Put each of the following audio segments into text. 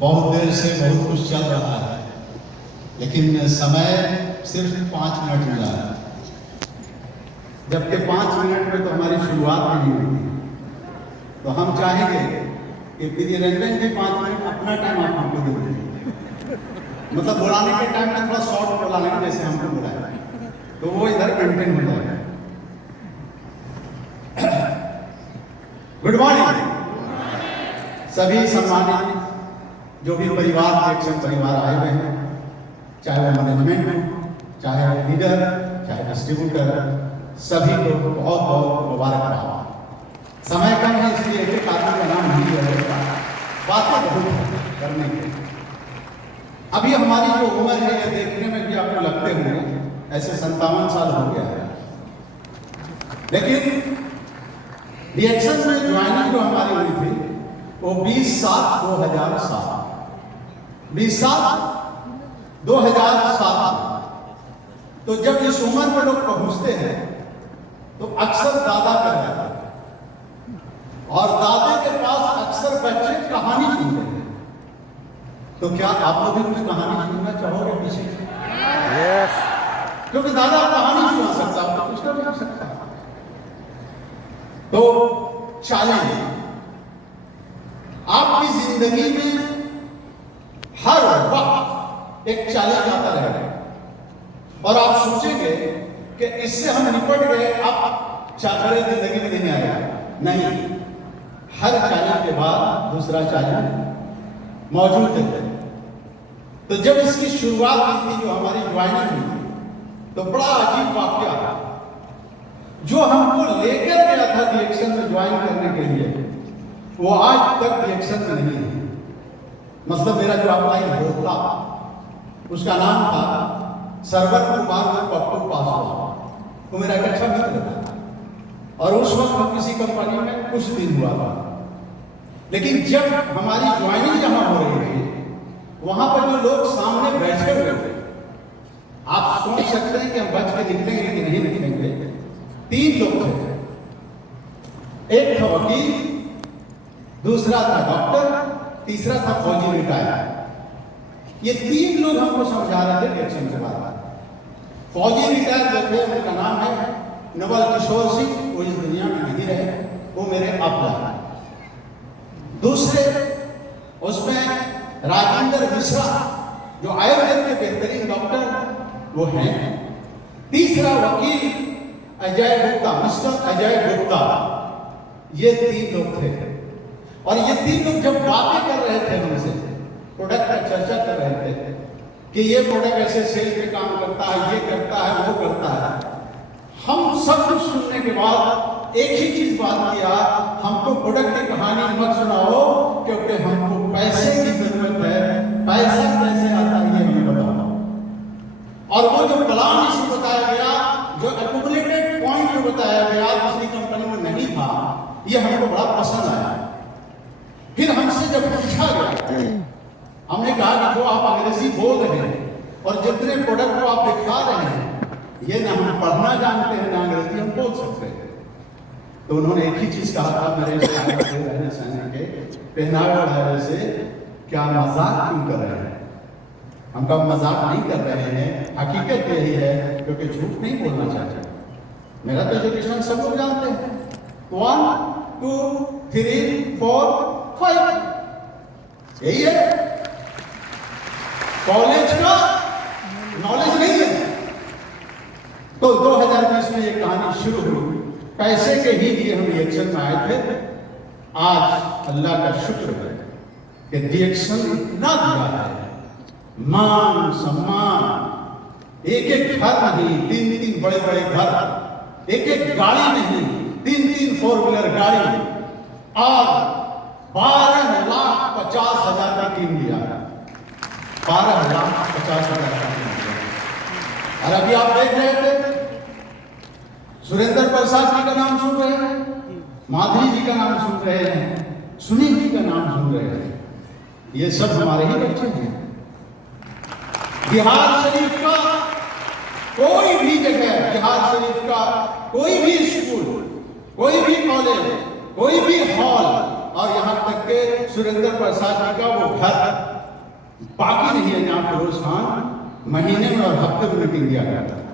बहुत देर से बहुत कुछ चल रहा है, लेकिन समय सिर्फ 5 मिनट मिला है, जबकि 5 मिनट में तो हमारी शुरुआत नहीं हुई। तो हम चाहेंगे कि प्रियरंजन जी 5 मिनट अपना टाइम आप हमको दे दें, मतलब बुलाने के टाइम में थोड़ा शॉर्ट बुला लेंगे जैसे हमको बुलाया, तो वो इधर मेंटेन हो जाएगा। गुड मॉर्निंग सभी सम्मानित जो भी परिवार एक्शन परिवार आए हुए हैं, चाहे वो मैनेजमेंट हो, चाहे लीडर, चाहे डिस्ट्रीब्यूटर, सभी को बहुत बहुत मुबारकबाद। समय कम है इसलिए एक आदमी का नाम नहीं लिया जाएगा, बातें बहुत करने के। अभी हमारी जो उम्र है ये देखने में भी आपको लगते होंगे ऐसे 57 साल हो गया है, लेकिन रिएक्शन में ज्वाइनिंग जो हमारी हुई थी वो 20/7/2007 20/7/2007। तो जब इस उम्र में लोग पहुंचते हैं तो अक्सर दादा कर जाता है, और दादे के पास अक्सर बच्चे कहानी सुनते हैं। तो क्या आप लोग भी मुझे कहानी सुनना चाहोगे पीछे? यस। क्योंकि दादा कहानी सुना सकता है, कुछ कर नहीं सकता। तो चैलेंज आपकी जिंदगी में हर वक्त एक चैलेंज आता रहेगा, और आप सोचेंगे कि इससे हम निपट गए, अब चाकरे जिंदगी में नहीं आएगा। नहीं, हर चैलेंज के बाद दूसरा चैलेंज मौजूद है। तो जब इसकी शुरुआत की थी, जो हमारी ज्वाइनिंग हुई थी, तो बड़ा अजीब वाकया जो हमको लेकर गया था रिएक्शन में ज्वाइन करने के लिए, वो आज तक रिएक्शन में नहीं है। मतलब मेरा जो अपलाइन होता उसका नाम था सरवर कुमार पप्पू पासवान, वो मेरा एक अच्छा मित्र था, और उस वक्त हम किसी कंपनी में कुछ दिन हुआ था। लेकिन जब हमारी ज्वाइनिंग जहां हो रही थी, वहां पर जो लोग सामने बैठे हुए थे, आप सोच सकते हैं कि हम बच के निकलेंगे कि नहीं निकलेंगे। 3 लोग थे, एक था वकील, दूसरा था डॉक्टर, तीसरा था फौजी रिटायर। ये 3 लोग हमको समझा रहे थे रिएक्शन के बाद। फौजी रिटायर जो थे उनका नाम है नवल किशोर सिंह, वो इस दुनिया में नहीं रहे, वो मेरे अपना। दूसरे उसमें राजेंद्र मिश्रा जो आयुर्वेद के बेहतरीन डॉक्टर वो हैं। तीसरा वकील अजय गुप्ता, मिस्टर अजय गुप्ता। ये 3 लोग थे, और ये 3 लोग जब बातें कर रहे थे हमसे, प्रोडक्ट पर चर्चा कर रहे थे कि ये प्रोडक्ट ऐसे सेल पे काम करता है, ये करता है, वो करता है। हम सब कुछ सुनने के बाद एक ही चीज बात किया, हमको प्रोडक्ट की कहानी मत सुनाओ, क्योंकि हमको पैसे की जरूरत है, पैसा कैसे आता है ये हमें बताओ। और वो जो प्लान इसमें बताया गया, जो एक्यूमुलेटेड पॉइंट जो बताया गया, दूसरी कंपनी में नहीं था, ये हमको बड़ा पसंद आया। फिर हमसे जब पूछा गया, हमने कहा कि जो आप अंग्रेजी बोल रहे हैं और जितने प्रोडक्ट को आप दिखा रहे हैं, ये ना हम पढ़ना जानते हैं ना अंग्रेजी हम बोल सकते हैं। तो उन्होंने एक ही चीज कहा था मेरे रहने सहने के पहनावे वगैरह से, क्या मजाक क्यों कर रहे हैं? हम कब मजाक नहीं कर रहे हैं, हकीकत यही है, क्योंकि झूठ नहीं बोलना चाहते। मेरा तो एजुकेशन सब लोग जानते हैं, 1 2 3 4 5 यही है, कॉलेज का नॉलेज नहीं है। तो 2020 में ये कहानी शुरू हुई, पैसे के ही लिए हम रिएक्शन में आए थे। आज अल्लाह का शुक्र है कि रिएक्शन इतना दिया है, मान सम्मान, एक घर नहीं, 3 बड़े बड़े घर, एक गाड़ी नहीं, 3 4 व्हीलर गाड़ी, और 12,50,000 का टीम लिया है। 12,50,000 का टीम लिया। और अभी आप देख रहे थे सुरेंद्र प्रसाद जी का नाम सुन रहे हैं, माधुरी जी का नाम सुन रहे हैं, सुनील जी का नाम सुन रहे हैं। ये सब हमारे ही बच्चे हैं। बिहार शरीफ का कोई भी जगह, बिहार शरीफ का कोई भी स्कूल, कोई भी कॉलेज, कोई भी हॉल, और यहाँ तक के सुरेंद्र प्रसाद जी का वो घर बाकी नहीं है जहां फिरोज खान महीने में और हफ्ते में मीटिंग दिया करता है।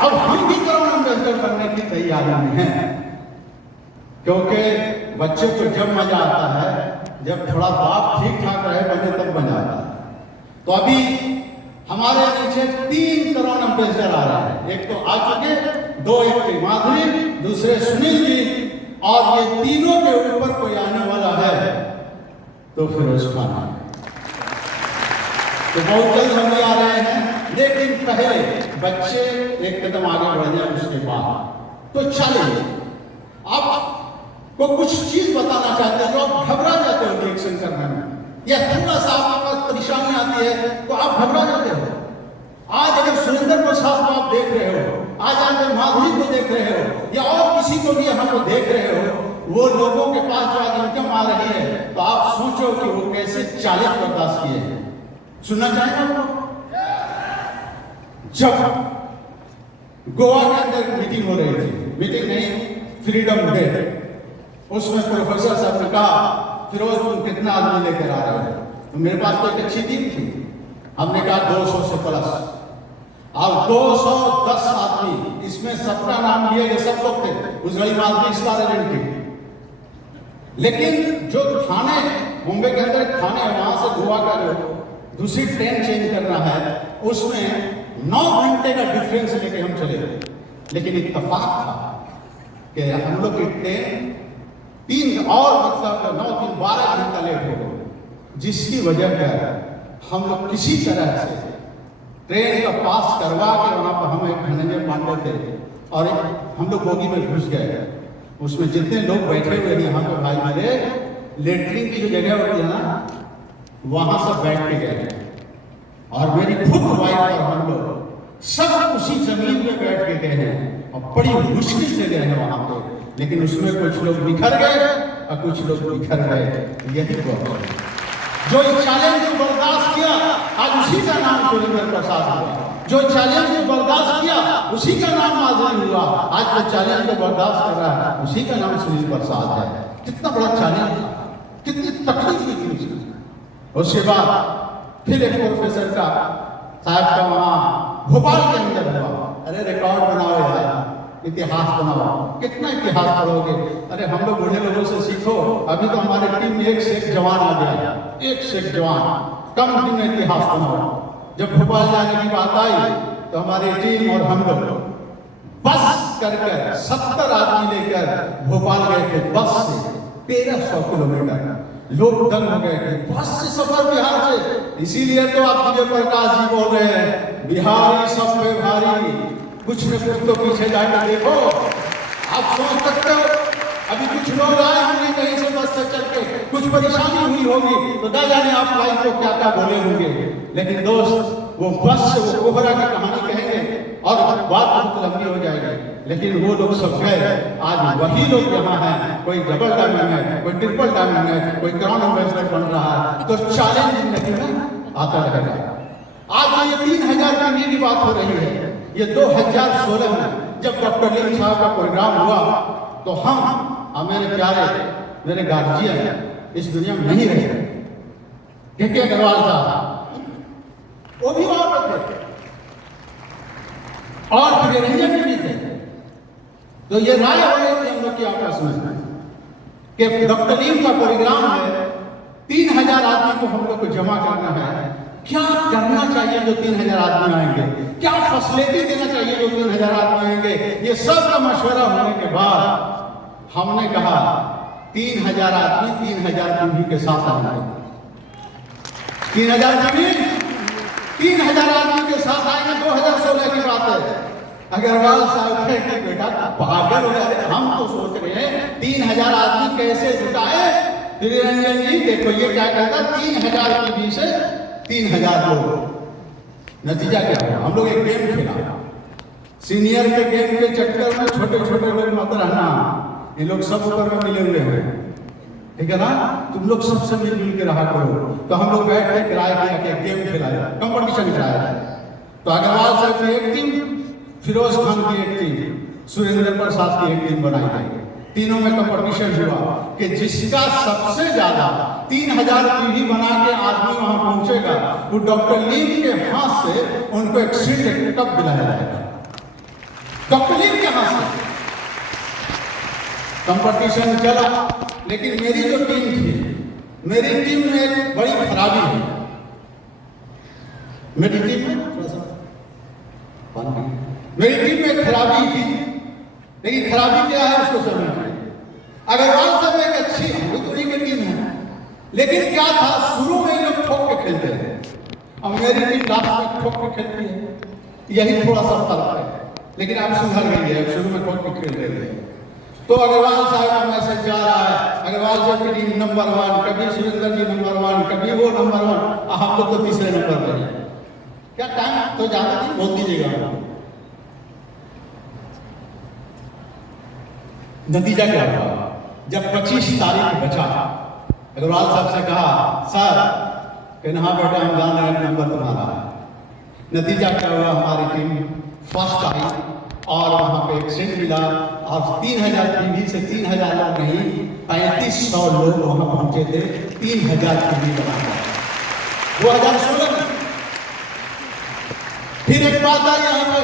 अब हम भी कोरोना एम्बेसडर बनने की तैयारी में हैं, क्योंकि बच्चे को जब मजा आता है, जब थोड़ा बाप ठीक ठाक रहे बने तब मजा आता है। तो अभी हमारे नीचे 3 कोरोना एम्बेसडर आ रहे हैं। एक तो आ चुके, 2 एक माधुरी, दूसरे सुनील जी, और ये तीनों के ऊपर कोई आने वाला है तो फिरोज खान है। तो बहुत जल्द हम भी आ रहे हैं, लेकिन पहले बच्चे एक कदम आगे बढ़ जाए, उसके बाद तो चलिए आपको कुछ चीज बताना चाहते हैं जो आप घबरा जाते हो रिएक्शन करने में, या थोड़ा सा आपके पास परेशानी आती है तो आप घबरा जाते हो। आज अगर सुरेंद्र प्रसाद को आप देख रहे हो, आज अगर माधुरी को देख रहे हो, या और किसी को भी हम लोग देख रहे हो, वो लोगों के पास जो आज इनकम आ रही है, तो आप सोचो कि वो कैसे 40 बर्दाश्त किए हैं। सुनना चाहेंगे आपको? जब गोवा के अंदर मीटिंग हो रही थी, मीटिंग नहीं, फ्रीडम डे, उसमें प्रोफेसर साहब ने कहा फिरोज तुम कितना आदमी लेकर आ रहे हो? तो मेरे पास तो एक अच्छी टीम थी, हमने कहा 200 से प्लस। अब 210 आदमी, इसमें सबका नाम लिए गए, सब लोग थे उस घड़ी माधुरी स्टार एजेंट थी। लेकिन जो थाने मुंबई के अंदर थाने है, वहां से गोवा का जो दूसरी ट्रेन चेंज करना है, उसमें 9 घंटे का डिफरेंस लेके हम चले गए। लेकिन इत्तेफाक था कि हम लोग की ट्रेन 3 और मतलब 9 3 12 घंटा लेट हो गए, जिसकी वजह क्या, हम लोग किसी तरह से ट्रेन का पास करवा के वहां पर हम एक धनंजय पांडे थे और हम लोग बोगी में घुस गए। उसमें जितने लोग बैठे हुए थे यहाँ पे भाई मेरे, लेटरिन की जो जगह होती है ना, वहां सब बैठ के गए, और मेरी खुद वाइफ और हम लोग सब उसी जमीन पे बैठ के गए हैं, और बड़ी मुश्किल से गए हैं वहां पे। लेकिन उसमें कुछ लोग बिखर गए और कुछ लोग बिखर गए। यही बात है, जो चैलेंज को बर्दाश्त किया, आज उसी का नाम सुरेंद्र प्रसाद हुआ। जो चैलेंज को बर्दाश्त किया, उसी का नाम माधुरी हुआ। आज जो चैलेंज को बर्दाश्त कर रहा है, उसी का नाम सुनील प्रसाद है। कितना बड़ा चैलेंज था, कितनी तकलीफ हुई थी उसमें। उसके बाद फिर एक प्रोफेसर का साहब का वहां भोपाल के अंदर हुआ। अरे रिकॉर्ड बनाओ यार, इतिहास बनाओ। कितना इतिहास पढ़ोगे? अरे हम लोग बूढ़े लोगों से सीखो। अभी तो हमारे टीम में 1 से 1 जवान आ गया, 1 से 1 जवान। कम दिन में इतिहास बनाओ। जब भोपाल जाने की बात आई तो हमारी टीम और हम लोग बस कर 70 आदमी लेकर भोपाल गए थे। बस से 1300 किलोमीटर। लोग दंग हो गए थे, बस से सफर बिहार से। इसीलिए तो आप विजय प्रकाश जी बोल रहे हैं, बिहारी सब पे भारी, कुछ न कुछ तो पीछे जाकर देखो। आप सोच सकते हो अभी कुछ लोग आए होंगे कहीं से बस से चल के, कुछ परेशानी हुई होगी तो ना जाने आप भाई को क्या क्या बोले होंगे। लेकिन दोस्त, वो बस से वो कोहरा की कहानी कहेंगे और बात बहुत लंबी हो जाएगी। लेकिन वो लोग सब गए, आज वही लोग यहाँ हैं। कोई डबल डायमंड है, कोई ट्रिपल डायमंड है, कोई क्राउन एम्बेसडर बन रहा है। तो चैलेंज जिंदगी में आता रहेगा। आज ये 3000 की बात हो रही है। ये 2016 में जब डॉक्टर लीम साहब का प्रोग्राम हुआ तो हम मेरे प्यारे मेरे गार्जियन इस दुनिया में नहीं रहे। के अग्रवाल साहब वो भी वहां पर थे और प्रियरंजन भी थे। तो ये राय हो रही थी हम लोग की आपस में कि डॉक्टर लीम का प्रोग्राम है, 3000 आदमी को हम लोग को जमा करना है। क्या करना चाहिए जो 3000 आदमी आएंगे? क्या फैसिलिटी देना चाहिए जो 3000 आदमी आएंगे? ये सब का मशवरा होने के बाद हमने कहा 3000 आदमी 3000 पीढ़ी के साथ आएंगे। 3000 पीढ़ी 3000 आदमी के साथ आएंगे। 2016 की बात है। अग्रवाल साहब थे बेटा पागल हो गए, हम तो सोच रहे हैं 3000 आदमी कैसे जुटाए। प्रियरंजन जी देखो ये क्या कहता, 3000 पीढ़ी से 3000 लोग। नतीजा क्या हुआ? हम लोग एक गेम खेला। सीनियर के गेम के चक्कर में छोटे छोटे लोग मत रहना, ये लोग सब ऊपर में मिले हुए हैं, ठीक है ना? तुम लोग सबसे मिलजुल के रहा करो। तो हम लोग बैठ के किराए किया गेम खेला जाए, कंपटीशन कराया जाए। तो अग्रवाल साहब की एक टीम, फिरोज खान की एक टीम, सुरेंद्र प्रसाद की एक टीम बनाई गई। तीनों में कंपटीशन हुआ कि जिसका सबसे ज्यादा 3000 टीवी बना के आदमी वहां पहुंचेगा वो डॉक्टर लीम के हाथ से उनको एक शील्ड कप दिलाया जाएगा। डॉक्टर लीम के हाथ से कंपटीशन चला, लेकिन मेरी जो टीम थी, मेरी टीम में एक बड़ी खराबी है। मेरी टीम में एक खराबी थी, लेकिन खराबी क्या है उसको समझना। अग्रवाल साहब एक अच्छी उतनी की टीम है, लेकिन क्या था शुरू में लोग ठोक के खेलते हैं, अब मेरी टीम लास्ट में ठोक के खेलती है। यही थोड़ा सा फर्क है, लेकिन अब सुधर गई है, शुरू में ठोक के खेल रही है। तो अग्रवाल साहब का मैसेज जा रहा है, अग्रवाल साहब की टीम नंबर 1, कभी सुरेंद्र जी नंबर 1, कभी वो नंबर 1, हम लोग तो तीसरे नंबर पर हैं। क्या टाइम तो ज्यादा नहीं, बोल दीजिएगा। नतीजा क्या हुआ? जब 25 तारीख बचा, अग्रवाल साहब से कहा सर कहना हाँ बेटा हम जान रहे हैं नंबर तुम्हारा। नतीजा क्या हुआ? हमारी टीम फर्स्ट आई और वहां पे एक सीट मिला और 3000 टीवी से 3000 लोग नहीं 3500 लोग वहां पहुंचे थे। 3000 टीवी बनाया 2016 में। फिर एक बात आई यहाँ पे,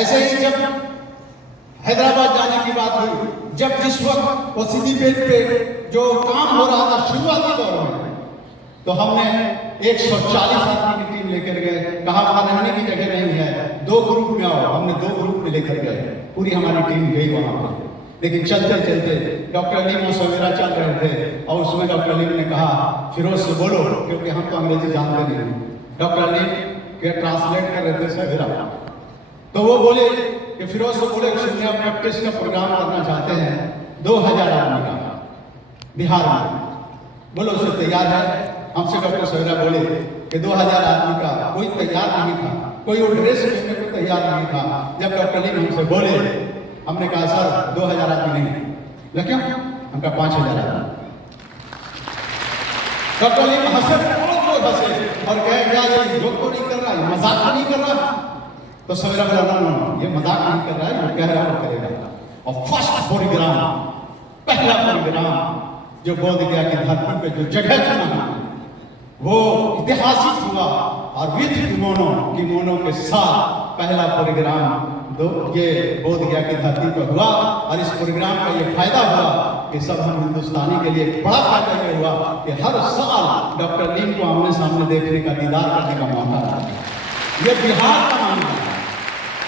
ऐसे ही जब हैदराबाद जाने की बात हुई, जब जिस वक्त वो सीधी बेल पे जो काम हो रहा था शुरुआती दौर में, तो हमने 140 आदमी की टीम लेकर गए। कहा वहां रहने की जगह नहीं है, 2 ग्रुप में आओ। हमने 2 ग्रुप में लेकर गए, पूरी हमारी टीम गई वहां पर। लेकिन चलते चलते डॉक्टर अलीम और सवेरा चल रहे थे और उसमें डॉक्टर अलीम ने कहा फिरोज से बोलो, क्योंकि हम तो अंग्रेजी जानते नहीं। डॉक्टर अलीम के ट्रांसलेट कर रहे थे सवेरा, तो वो बोले कि फिरोज से बोले कि प्रैक्टिस का प्रोग्राम करना चाहते हैं 2000 आदमी का बिहार में, बोलो उसे तैयार है? हमसे डॉक्टर सवेरा बोले कि 2000 आदमी का कोई तैयार नहीं था, कोई वो ड्रेस पहनने को तैयार नहीं था। जब डॉक्टर लीम हमसे बोले, हमने कहा सर 2000 आदमी नहीं, क्यों? हमका 5000 आदमी। डॉक्टर लीम हंसे, बहुत हंसे और कहे क्या ये जोक तो नहीं कर रहा, ये मजाक तो नहीं कर रहा? तो सवेरा बोला ना ये मजाक नहीं कर रहा है, ये कह रहा है वो करेगा। और फर्स्ट प्रोग्राम, पहला प्रोग्राम जो बोध गया कि धरती पे जो जगह चुना वो ऐतिहासिक हुआ और विथ किमोनो के साथ पहला प्रोग्राम ये बोध गया कि धरती पर हुआ। और इस प्रोग्राम का ये फायदा हुआ कि सब हम हिंदुस्तानी के लिए बड़ा फायदा ये हुआ कि हर साल डॉक्टर लीम को आमने सामने देखने का, दीदार करने का मौका मिला। ये बिहार का मामला है।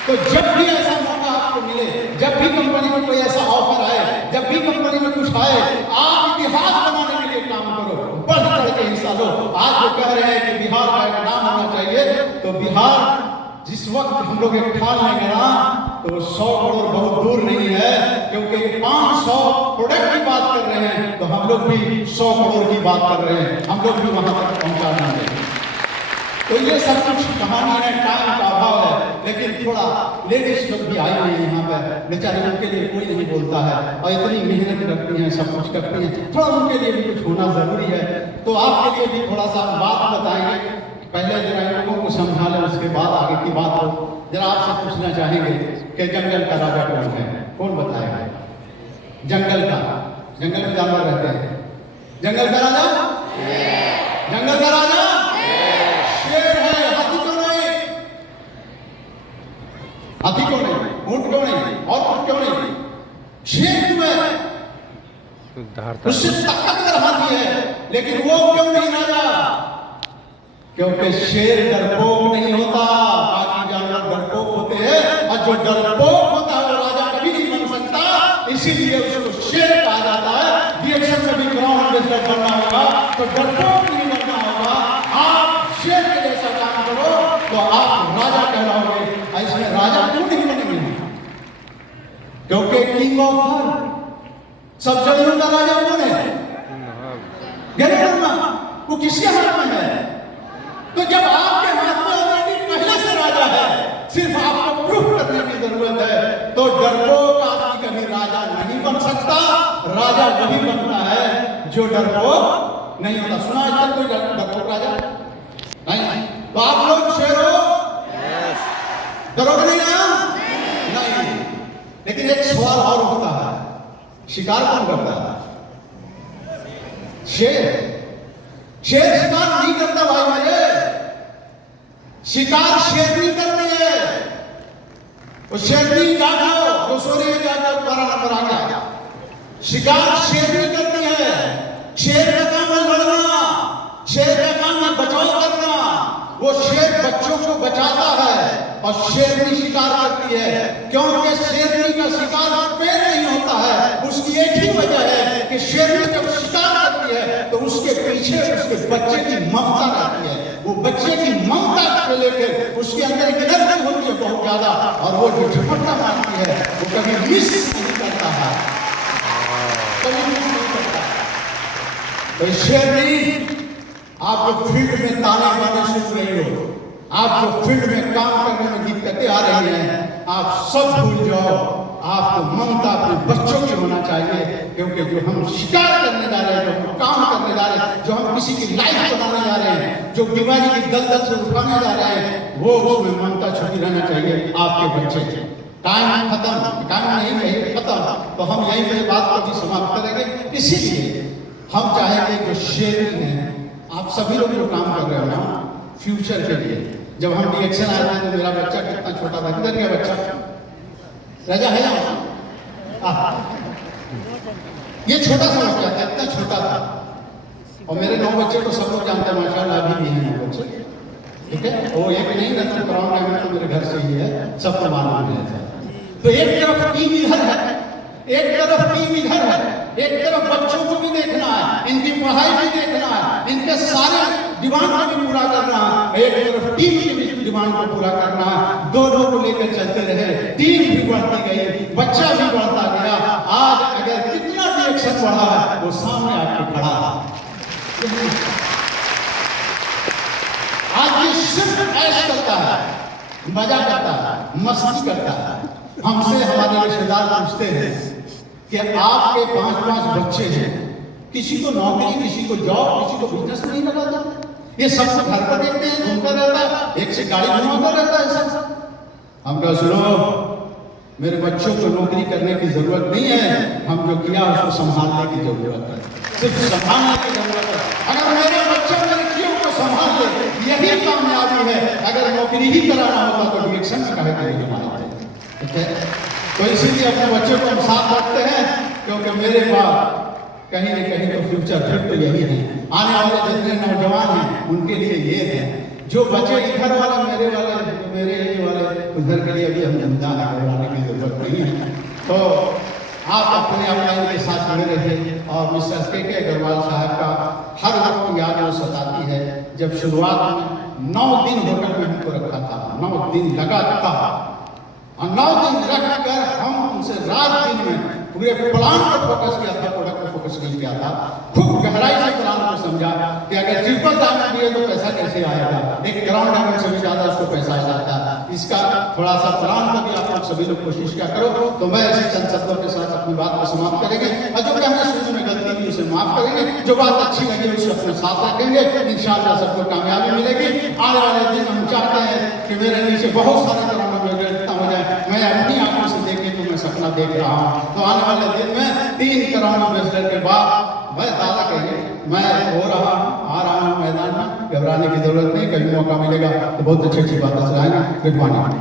तो जब भी ऐसा मौका आपको मिले, जब भी कंपनी में कोई ऐसा ऑफर आए, जब भी कंपनी में कुछ आए, आप इतिहास बनाने के लिए काम करो, बढ़ चढ़ के हिस्सा लो। आज जो कह रहे हैं कि बिहार का एक नाम होना चाहिए, तो बिहार जिस वक्त हम लोग एक ठान लेंगे ना, तो 100 करोड़ बहुत दूर नहीं है, क्योंकि 500 प्रोडक्ट की बात कर रहे हैं, तो हम लोग भी 100 करोड़ की बात कर रहे हैं, हम लोग भी वहां तक पहुंचा देंगे। तो ये सब कुछ कहानी है, टाइम का अभाव है, लेकिन थोड़ा लेडीज लोग भी आई हुई है यहाँ पे, बेचारे उनके लिए कोई नहीं बोलता है और इतनी मेहनत करती हैं, सब कुछ करती हैं, थोड़ा उनके लिए भी कुछ होना जरूरी है। तो आपके लिए भी थोड़ा सा बात बताएंगे, पहले जरा इन लोगों को समझा लें, उसके बाद आगे की बात हो। जरा आपसे पूछना चाहेंगे कि जंगल का राजा कौन है? कौन बताएगा? जंगल में जानवर रहते हैं। जंगल का राजा, जंगल का राजा शेर है। हाथी क्यों नहीं? हाथी क्यों नहीं? ऊंट क्यों नहीं? और ऊंट क्यों नहीं? शेर क्यों है? उससे ताकतवर हाथी है, लेकिन वो क्यों नहीं राजा? क्योंकि शेर डरपोक नहीं होता, बाकी जानवर डरपोक होते हैं, और जो डरपोक होता है वो राजा कभी नहीं बन सकता, इसीलिए उसको शेर कहा जाता है। रिएक्शन में भी ग्राउंड एम्बेसडर बनना होगा तो डरपोक नहीं बनना होगा। आप शेर के जैसा काम करो तो आप राजा कहलाओगे। इसमें राजा क्यों नहीं बनेंगे? क्योंकि किंग ऑफ हर सब जगहों का राजा कौन है? गरुड़, वो किसके हाथ में है? तो जब आपके हाथ में ऑलरेडी पहले से राजा है, सिर्फ आपको प्रूफ करने की जरूरत है। तो डरपोक आदमी कभी राजा नहीं बन सकता। राजा वही बनता है जो डरपोक नहीं होता। सुना है कोई डरपोक राजा नहीं? तो आप लोग शेर हो, डरोगे नहीं ना? नहीं। लेकिन एक सवाल और होता है, शिकार कौन करता है? शेर। शेर शिकार नहीं करता भाई मेरे, शिकार शेरनी करती है। वो शेरनी जागो, जो सो रही है जागो, 12 नंबर आ गया। शिकार शेरनी करती है। शेर का काम है लड़ना, शेर का काम है बचाव करना। वो शेर बच्चों को बचाता है और शेरनी शिकार करती है, क्योंकि शेरनी का शिकार पे नहीं होता है। उसकी एक ही वजह है कि शेरनी जब शिकार करती है तो उसके पीछे उसके बच्चे की ममता रहती है। वो बच्चे की ममता को लेकर उसके अंदर एक एनर्जी होती है बहुत ज्यादा, और वो जो झपट्टा मारती है वो कभी मिस नहीं करता है, कभी मिस नहीं करता। तो शेरनी, आप जो फील्ड में ताने बाने सुन रहे हो, आप जो फील्ड में काम करने में दिक्कतें आ रही हैं, आप सब भूल जाओ। आपको ममता अपने बच्चों की होना चाहिए, क्योंकि जो हम शिकार करने जा रहे हैं, जो हम काम करने जा रहे हैं, जो हम किसी की लाइफ बनाने जा रहे हैं, जो बीमारी की दलदल से उठाने जा रहे हैं, वो उसमें ममता छुपी रहना चाहिए आपके बच्चे। टाइम खत्म, टाइम नहीं है खत्म, तो हम यही पे बात को भी समाप्त करेंगे। इसीलिए हम चाहेंगे कि शेरनी है, आप सभी लोग जो काम कर रहे हो ना फ्यूचर के लिए, जब हम रिएक्शन आए थे तो मेरा बच्चा कितना छोटा था, किधर गया बच्चा? राजा है ये छोटा सा बच्चा था, इतना छोटा था। और मेरे 9 बच्चे तो सब लोग जानते हैं माशाल्लाह, अभी भी हैं 9 बच्चे, ठीक है। वो एक नहीं रहता ग्राउंड में, तो मेरे घर से ही है, सबको मालूम है। तो एक तरफ टीम इधर है, एक तरफ टीम इधर है, एक तरफ बच्चों को भी देखना है, इनकी पढ़ाई भी देखना है, इनके सारे डिमांड को भी पूरा करना है, एक तरफ टीम की भी डिमांड को पूरा करना है। दोनों को लेकर चलते रहे, टीम भी बढ़ती गई, बच्चा भी बढ़ता गया। आज अगर कितना रिएक्शन बढ़ा है वो सामने आके खड़ा है। आज ये सिर्फ ऐश करता है, मजा करता है, मस्ती करता है। हमसे हमारे रिश्तेदार पूछते हैं कि आपके 5-5 बच्चे हैं, किसी को नौकरी, किसी को जॉब, किसी को बिजनेस नहीं लगाता, ये सब घर पर देखते हैं, घूमता रहता है, एक से गाड़ी घुमाता रहता है सब। हम कहा सुनो, मेरे बच्चों को नौकरी करने की जरूरत नहीं है, हम जो किया उसको संभालने की जरूरत है, सिर्फ संभालने की जरूरत है। अगर मेरे बच्चे मेरे कियों को संभाल ले, यही कामयाबी है। अगर नौकरी ही कराना होता तो रिएक्शन से कहे करेंगे हमारे, ठीक है। तो इसीलिए अपने बच्चों को हम साथ रखते हैं, क्योंकि मेरे पास कहीं न कहीं तो फ्यूचर फिर तो यही है। आने वाले जितने नौजवान हैं उनके लिए ये है, जो बच्चे इधर वाले मेरे वाले उधर के लिए अभी हम जनता घबराने की जरूरत नहीं है। तो आप अपने अपने के साथ जुड़े रहिए। और मिस्टर के अग्रवाल साहब का हर वक्त याद वो सताती है, जब शुरुआत में 9 दिन होटल में हमको रखा था, 9 दिन लगातार, और 9 दिन रख कर हम उनसे रात दिन में पूरे प्लान पर फोकस किया था, प्रोडक्ट पर फोकस नहीं किया था। खूब गहराई से प्लान को समझा कि अगर ट्रिपल डायमंड भी है तो पैसा कैसे आएगा, एक ग्राउंड डायमंड से भी ज्यादा उसको पैसा आ जाता है। इसका थोड़ा सा प्लान को भी आप लोग सभी लोग कोशिश क्या करो। तो मैं ऐसे चंद शब्दों के साथ अपनी बात को समाप्त करेंगे, और जो हमने शुरू में गलती की उसे माफ करेंगे, जो बात अच्छी लगी उसे अपने साथ रखेंगे, इंशाअल्लाह सबको कामयाबी मिलेगी। आने वाले दिन हम चाहते हैं कि मेरे नीचे बहुत सारे ग्राउंड में हो जाए, मैं अपनी आंखों से देखे तो मैं सपना देख रहा हूँ। तो आने वाले दिन में 3 करोड़ इन्वेस्टर के बाद मैं दादा कहिए मैं हो रहा हूँ, आ रहा हूँ मैदान में, घबराने की जरूरत नहीं, कभी मौका मिलेगा तो बहुत अच्छी अच्छी बातें सुनाएंगे। Good morning.